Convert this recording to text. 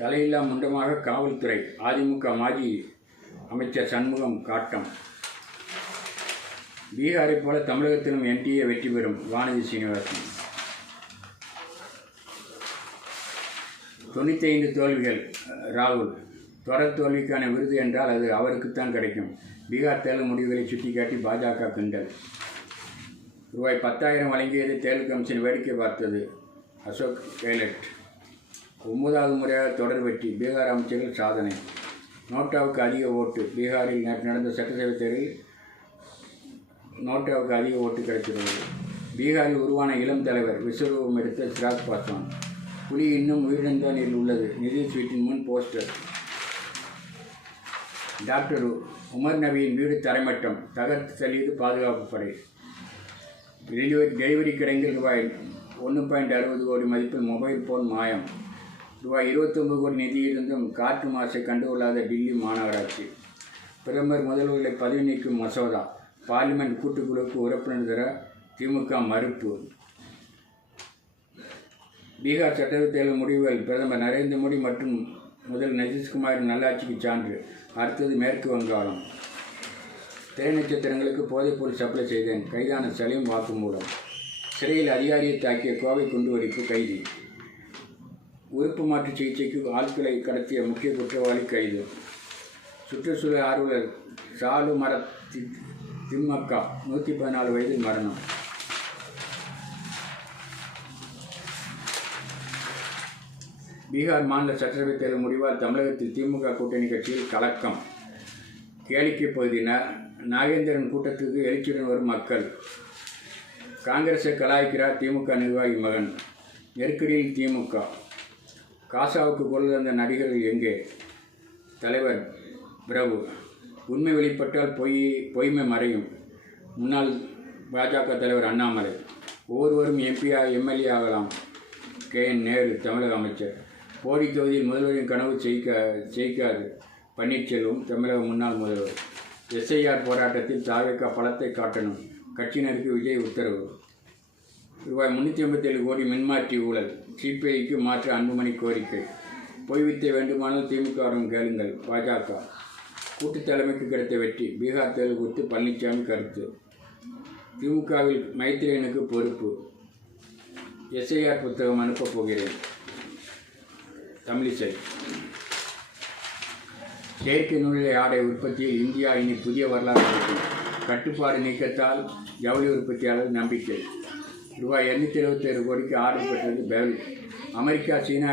தலையில்லா முண்டமாக காவல்துறை. அதிமுக மாஜி அமைச்சர் சண்முகம் காட்டம். பீகாரை போல தமிழகத்திலும் என்டிஏ வெற்றி பெறும். வானதி சீனிவாசன். 95 தோல்விகள் ராகுல். தொடர் தோல்விக்கான விருது என்றால் அது அவருக்குத்தான் கிடைக்கும். பீகார் தேர்தல் முடிவுகளை சுட்டிக்காட்டி பாஜக கிண்டல். ரூபாய் 10,000 வழங்கியது தேர்தல் கமிஷன் வேடிக்கை பார்த்தது. அசோக் கெய்லட். 9வது முறையாக தொடர் வெற்றி. பீகார் அமைச்சர்கள் சாதனை. நோட்டாவுக்கு அதிக ஓட்டு. பீகாரில் நடந்த சட்டசபை தேர்தலில் நோட்டாவுக்கு அதிக ஓட்டு கிடைத்துள்ளது. பீகாரில் உருவான இளம் தலைவர். விஸ்வரூபம் எடுத்த சிராக் பாஸ்வான். புலி இன்னும் உயிரிழந்த நிலையில் உள்ளது. நிதிஷ் வீட்டின் முன் போஸ்டர். டாக்டர் உமர் நபியின் வீடு தரைமட்டம். தகர்த்து தள்ளியது பாதுகாப்பு படை. டெலிவரி கடைகள் ரூபாய் 1.60 கோடி மதிப்பில் மொபைல் போன் மாயம். ரூபாய் 29 கோடி நிதியிருந்தும் காற்று மாசை கண்டுகொள்ளாத டில்லி மாநகராட்சி. பிரதமர் முதல்வர்களை பதவி நீக்கும் மசோதா. பார்லிமெண்ட் கூட்டுக்குழுவுக்கு உறுப்பினர் தர திமுக மறுப்பு. பீகார் சட்டசபை தேர்தல் முடிவுகள். பிரதமர் நரேந்திர மோடி மற்றும் முதல் நிதிஷ்குமாரின் நல்லாட்சிக்கு சான்று. அடுத்தது மேற்கு வங்காளம். திரை நட்சத்திரங்களுக்கு போதைப்பொருள் சப்ளை செய்தேன். கைதான சலீம் வாக்குமூலம். சிறையில் அதிகாரியை தாக்கிய கோவை குண்டுவெடிப்பு கைதி. உறுப்பு மாற்று சிகிச்சைக்கு ஆட்களை கடத்திய முக்கிய குற்றவாளி கைது. சுற்றுச்சூழல் ஆர்வலர் சாலு மர திம்மக்கா 114 வயதில் மரணம். பீகார் மாநில சட்டசபை தேர்தல் முடிவால் தமிழகத்தில் திமுக கூட்டணி கட்சியில் கலக்கம். கேளிக்கை பகுதி. நாகேந்திரன் கூட்டத்துக்கு எழுச்சியுடன் வரும் மக்கள். காங்கிரஸை கலாய்க்கிறார் திமுக நிர்வாகி மகன். நெருக்கடியில் திமுக. காசாவுக்கு குரல் தந்த நடிகர்கள் எங்கே? தலைவர் பிரபு. உண்மை வெளிப்பட்டால் பொய்மை மறையும். முன்னாள் பாஜக தலைவர் அண்ணாமலை. ஒவ்வொருவரும் எம்எல்ஏ ஆகலாம். KN நேரு தமிழக அமைச்சர். போடி தொகுதியில் முதல்வரின் கனவு ஜெயிக்காது. பன்னீர்செல்வம் தமிழக முன்னாள் முதல்வர். SIR போராட்டத்தில் தாவேகா பலத்தை காட்டணும். கட்சியினருக்கு விஜய் உத்தரவு. ரூபாய் 387 கோடி மின்மாற்றி ஊழல். CPIக்கு மாற்ற அன்புமணி கோரிக்கை. பொய்வித்தை வேண்டுமானால் திமுகவிடம் கேளுங்கள். பாஜக. கூட்டுத் தலைமைக்கு கிடைத்த வெற்றி. பீகார் தேர்தல் குறித்து பழனிசாமி கருத்து. திமுகவில் மைத்ரேயனுக்கு பொறுப்பு. SIR புத்தகம் அனுப்பப் போகிறேன். தமிழிசை. செயற்கை நுழைய ஆடை உற்பத்தியில் இந்தியா இனி புதிய வரலாறு இருக்கும். கட்டுப்பாடு நீக்கத்தால் ஜவுளி உற்பத்தியாளர் நம்பிக்கை. ரூபாய் 277 கோடிக்கு ஆர்டர் பெற்றது பெல். அமெரிக்கா சீனா